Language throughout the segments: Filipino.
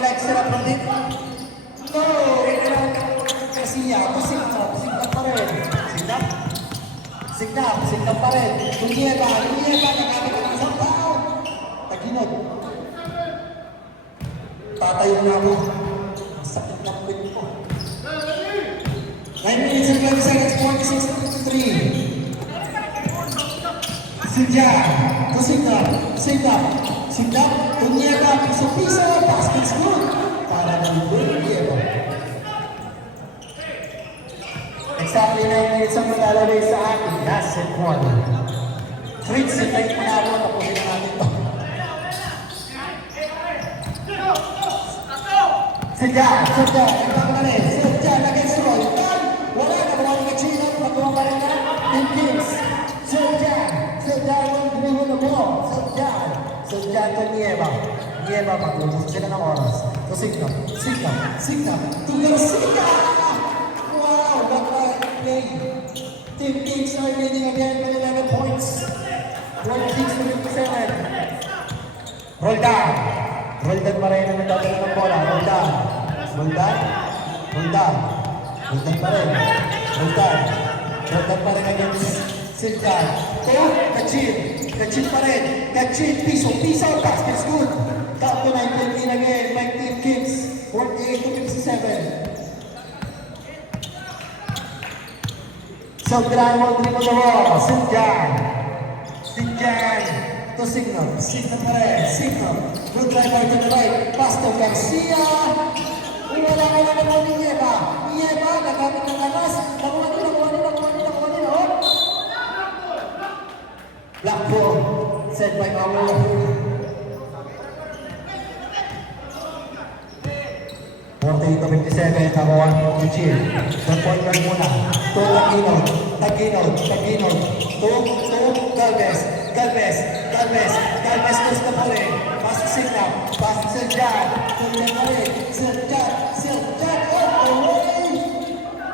like sila from deep. No! Garcia, signap pa rin. Signap pa rin. Lumieba, nagamit ang isang tao. Taginod. Tatayo na ako. Sakit na quick po. 9 minutes and 20 seconds, 46-53. Sinjan, to Signap, Lumieba, piso, basket's good. Para ng Lumieba. Exactly 9 minutes ang malalagay sa akin. Last set 1. Fritz, invite mo na ako. Tapusin na natin ito. Sinjan, nagtang na rin. Sinjan, against Roy. Wala na, wala na Chino. Magawa pa rin na. Team Kings. Sinjan, yung dribble na mo. Sinjan, Nieva. Nieva, maglubos sila ng oras. So, Signap. To Garcia! Wow, that play. Team Kings are leading again by 11 points. 46-57. Roldan pa rin ang nagdadala ng bola. Roldan pa rin. Roldan pa rin against Sinjan. Kachin pa rin. Piso, basket's good. Top to 9-15 again by Team Kings. 48-57. So, dribble the ball. Sinjan to Signap pa rin. Good driver to the right. Pass to Garcia. Wala naman Nieva, nagamit ng lakas. Nakuha nila. Black ball. Set by Amor. 48-57. Nakuha ng Chief. The point guard muna. To Taginod. To Galvez goes na pa rin. Pass to Signap. Pass to Sinjan. Sinjan pa rin. Sinjan.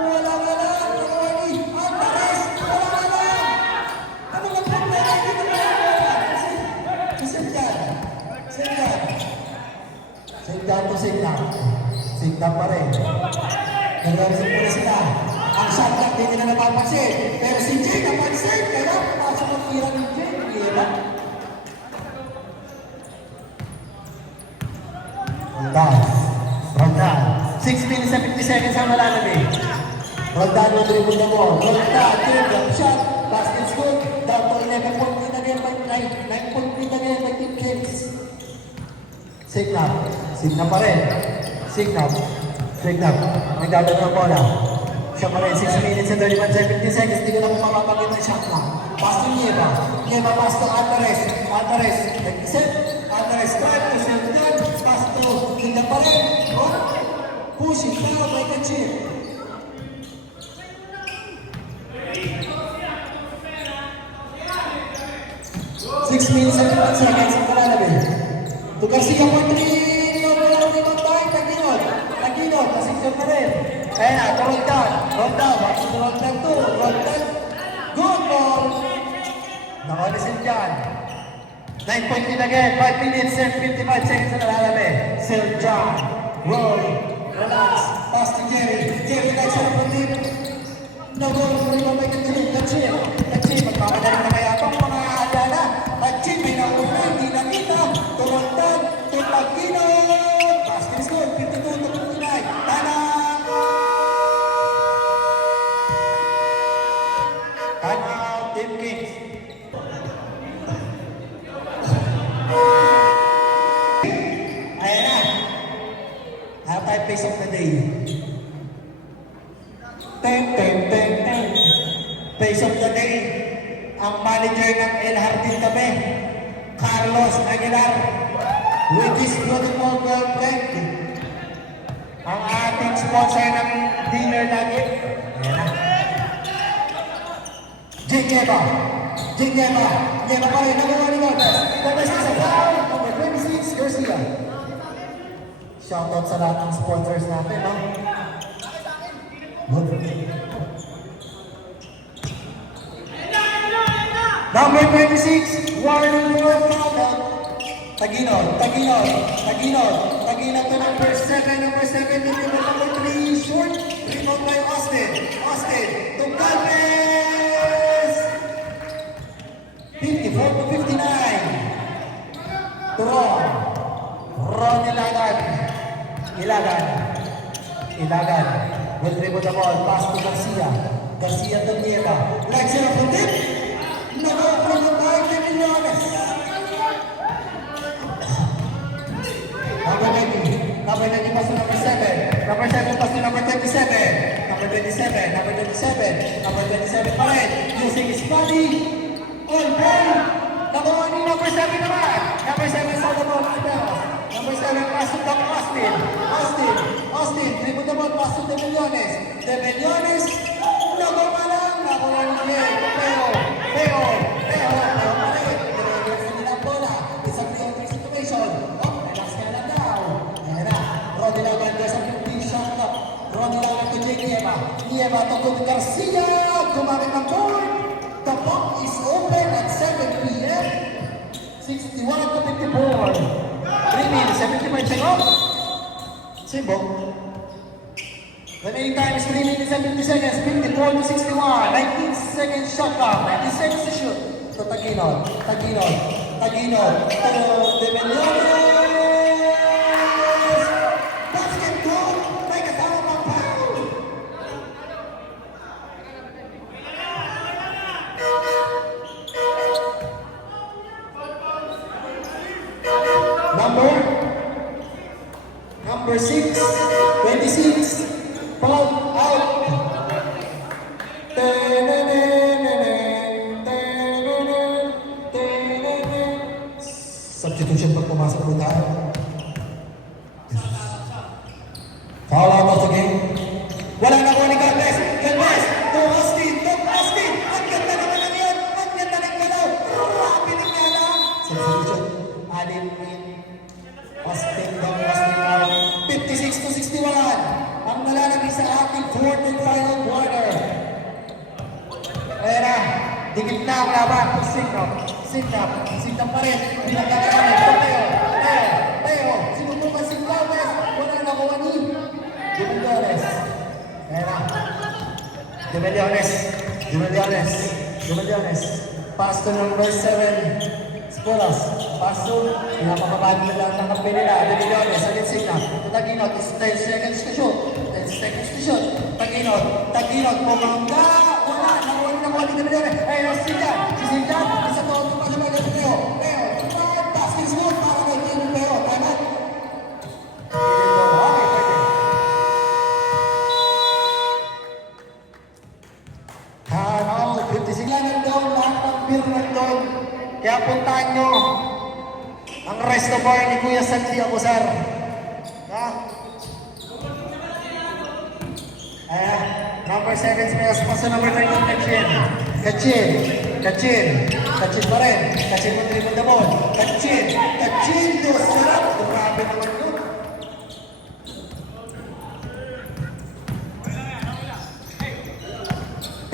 Wala ka lang. Antares. Wala ka lang. Ano lang problema? Hindi na Sinjan to Signap. Signap pa rin. Nag-reset muna sila. Ang shot clock din nila napapansin. Pero si Jay napansin. Kaya pasok ang tira ni Jay. Roldan. 6 minutes and 50 seconds ang malalagay. Roldan yung dribble na mo. Roldan, dribble, shot, basket's good. Down to 11 point lead again by 9 point lead again by Team Kings. Signap pa rin. Signap. Nagdadala ng bola. Siya pa rin, 6 minutes and 31 seconds. Hindi ko na mapapagin ng shot lang. Pass to Nieva. Pass to Antares. Nag-set. Antares, drive to Sinjan. Pass to Sinjan pa rin. Pushing down like a chip. Six minutes and 1 seconds ang malalagay. To Garcia for 3. Taginod. Pasinggan pa rin. Ayan na, Roldan. Roldan 2. Good ball. Nakalisin dyan. 9 point lead again. 5 minutes and 55 seconds ang nalalagay. Sinjan. Roy. Relax. Pass to Jerry. Jerry, from deep. No goal. May Kachin. Magpapagaling na kaya itong mga alala. Kachin, may nauna. Hindi nakita. Roldan. Taginod. Basket is good. 52-59. Timeout. Team Kings. Ayan na. Half-time pace of the day. Pace of the day. Ang manager ng El Jardín Tabe, Carlos Aguilar, with his beautiful girlfriend. Ang ating sponsor ng dinner lagi. Nieva pa rin. Number 1 Gomez. Gomez is a foul. Number 26, Garcia. Shoutout sa lahat ng sponsors natin, no? Number 26, warning for foul. Taginod. Pagina to number 7, number 3, short. Rebound by Austin. Austin to Galvez. 54-59. To Ron. Ron Ilagan. Ilagan. Will dribble the ball. Pass to Garcia. Garcia to Nieva. Legs it up to tip. Nako from the back to Millones. Number 20. Number 20 pass to number 7. Number 7 pass to number 27. Number 27. Number 27. Number 27 pa rin. Using his body. All ball. Nakuha ni number 7 naman. Number 7 sa the ball. Number 7 pass to Doc Austin. Austin. Dribble the ball. Pass to De Millones. De Millones. Nakuha lang. Nakuha ni Jay. Pero pa rin. Relax na nila ang bola. It's a 3-on-3 situation. Relax ka lang daw. Ayan na. Ron Ilagan there's a 50 shot clock. Ron Ilagan to Jay Nieva. Nieva to Garcia. Gumamit ng board. The clock is open at 7 p.m. 61-54. 3 minutes, 75 seconds. Simbo. Remaining time is 3 minutes and 50 seconds. 54-61. 19 seconds shot clock. 19 seconds to shoot. To Taguinol. To De Millones. Basket goal. May kasama pang foul. Number 6, 26, foul out. Substitution pag pumasok po tayo. Foul out of the game. Wala na ko ni Galvez to Austin. Ang ganda naman lang yan. Ang ganda ng galaw. Grabe ng galaw. Substitution. Alin in Austin out. 56-61. Ang nalalagay sa ating fourth and final quarter. Ayan na. Dikit na ang laban. Signap pa rin. Pinagkakaroon. Teo. Sinubukan si Galvez. Wala na kuha ni De Millones. Ayan na. De Millones. Pass to number 7. Sporas. Pass to. Pinapakabali na lang ng kampi nila. De Millones. Against Signap. Taguinol. 10 seconds to shoot. Taguinol. Pumangga. Wala. Nakuha ni De Millones. Ayun. Si Sinjan. Isa to. Tumasabay na si Teo. Basket score. Para kay Teo. Tama. Ano, 56 lang nandun, lahat ng beer nandun. Kaya puntahan nyo ang reservoir ni Kuya Sanji Abusar. Ha? Number 7 smells pa sa number 13, Kachin pa rin. Kachin mo dribble the ball. Kachin, yung sarap. Grabe naman yun.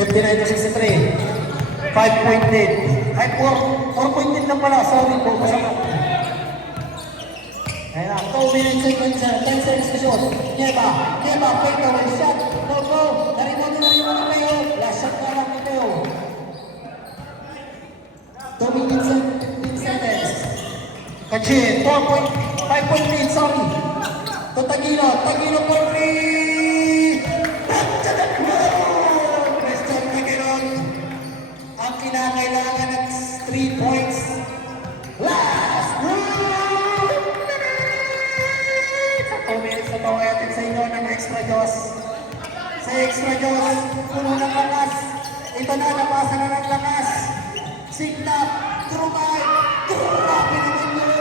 $59-63. 5-point lead. Ay, 4-point lead lang pala. Sorry po. Masama. Ayan na. 2 minutes and 10 seconds to shoot. Nieva. Fake away shot. Go. Narinig mo kayo. Last shot na lang ni Teo. 2 minutes and 15 seconds. Kachin. 5-point lead. Sorry. To Taguinol for 3. Back to the goal. Ang kinakailangan ng 3 points. Last round! Sa 2 minutes na bawayatin sa inyo ng extra Diyos. Sa extra Diyos, puno ng lakas. Ito na, napasa na ng lakas. Signap, Trumay, grabe naman yun.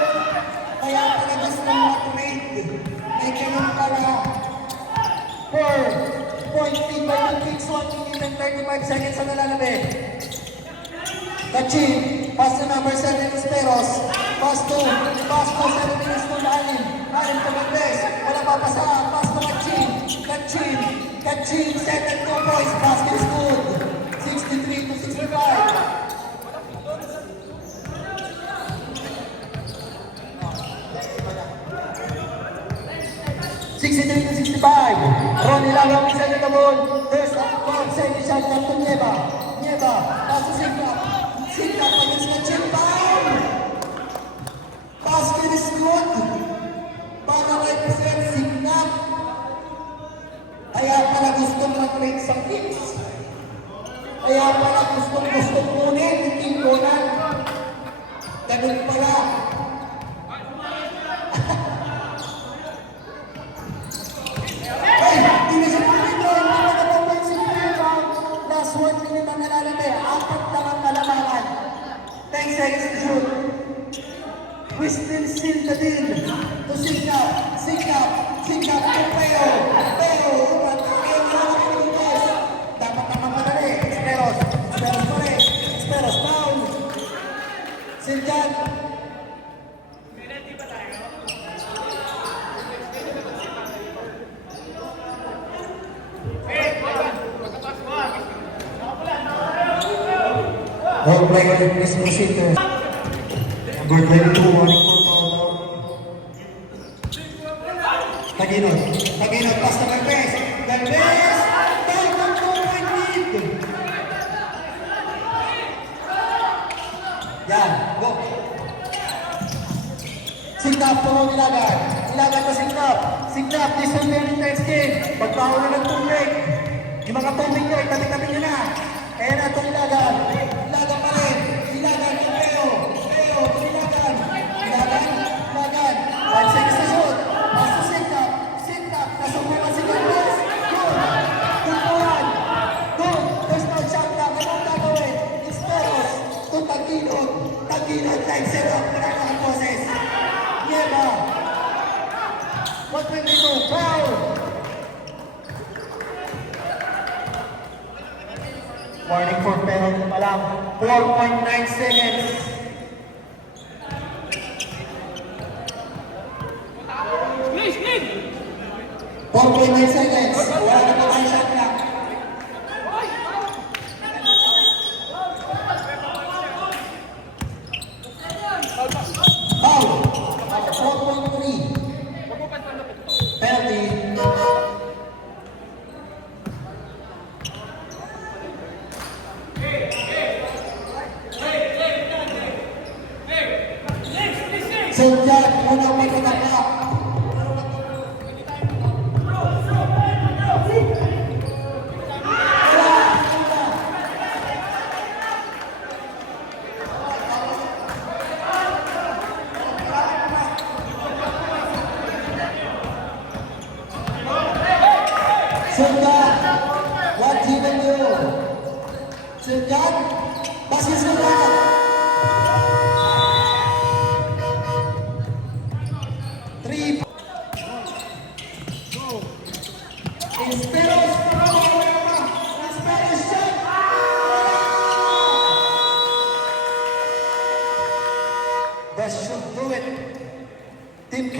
Kaya palagas ng mag-trade. May ganun pala. 4-point lead by the Kings, 1 minute and 35 seconds na nalalabi. Kachin, pass to number 7 Esperos. Pass to 7 minutes to Alin to Mendes. Wala papasa. Pass to Kachin, set and 2 points. Basket is good. 63-65. 63 to 65. Ronnie Laga minsan yung ball. First up, ball, second shot lang to Nieva. Nieva, pass to Sigla. Sigla, pagkas na chin down. Basket is good. Para represent Sigla. Kaya pala gustong mag-rate sa kicks. Kaya pala gustong kunin, hindi kunan. Ganun pala. Hey, hindi na siya pumito. Hindi na nag-offensive rebound. Last 1 minute ang nalalami. 4 lang ang kalamangan. 10 seconds to shoot. We still seal the deal. To Sigap, Sigap, Sigap, to Peo. Peo, umatake ang mga Pilipinas. Dapat naman madali. Esperos, Esperos pa rin. Esperos down. Sigap. Ball player, please proceed to number 22, warning for foul. Taginot, Taginot, pass to Galvez. Galvez! Down ang 2-point lead! Yan, go! Signap, tulong Ilagan. Ilagan pa Signap. Signap, this will be an intense game. Pagbaho na ng tubig. Yung mga tubig nyo, itabi-tabi nyo na. Kaya na itong Ilagan. Ilagan pa rin. Ilagan kay Peo. Peo, itong Ilagan. Ilagan, Ilagan. 5 seconds to shoot. Pass to Signap. Signap, nasubukan si Galvez. Good. Good po yan. Good. First down shot lang. Ano ang gagawin? Esperos. To Taginot. Taginot, like set up. Wala na ang boses. Nieva. What will they do? Foul. Warning for penalty pa lang. 4.9 seconds. Please, please! 4.9 seconds. Wala na pa tayo shot clock. Foul. 4.3. Penalty. So Jack, unang pagkakak. So Jack, what given you? So Jack, basket sa lahat. 3